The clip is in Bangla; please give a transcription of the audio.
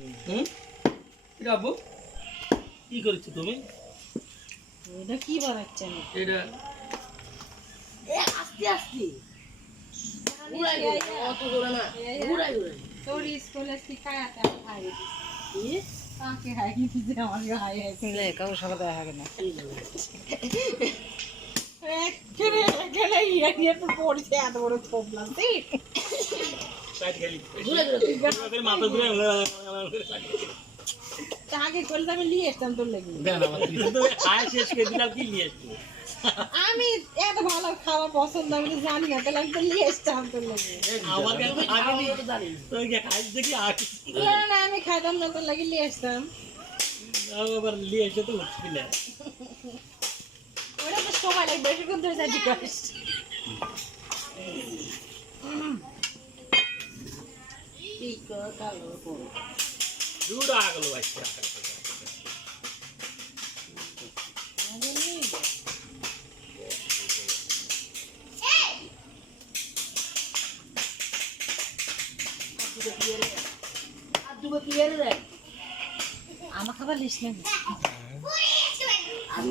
হুম এটা আব্বু কি করেছো তুমি? এটা কি বানাচ্ছেন? এটা আস্তে আস্তে ঘুরাই অত করে না ঘুরাই ঘুরাই তোর স্কুলে শিখায়াতে খাই দিছি তাকে হাই দিছি আমার হাই আছে লে কাউ সব দেখা গেল একেরে একেরে ইয়ে তো পড়ছে এত বড় প্রবলেম তুই সাইড খালি ঘুরাই করে মাথা ঘুরে তাকে করলে আমি নিয়ে আসতাম তোর লাগি দেন আমার তো আয় শেষ করে দিলাম কি নিয়ে আসছো আমি এত ভালো খাবার পছন্দ আমি তো জানি না তাহলে আমি তো নিয়ে আসতাম তোর লাগি আমার কাছে আগে আমি নিয়ে তো জানি তো কি খাই দেখি আগে না আমি খাইতাম না তোর লাগি নিয়ে আসতাম আবার নিয়ে এসে তো উঠবি না ওটা তো সময় লাগবে বেশিক্ষণ ধরে যাচ্ছি কাজ ঠিক কালো করো দূর আগলো বাচ্চা আমার খাবার লিস্ট নেই আর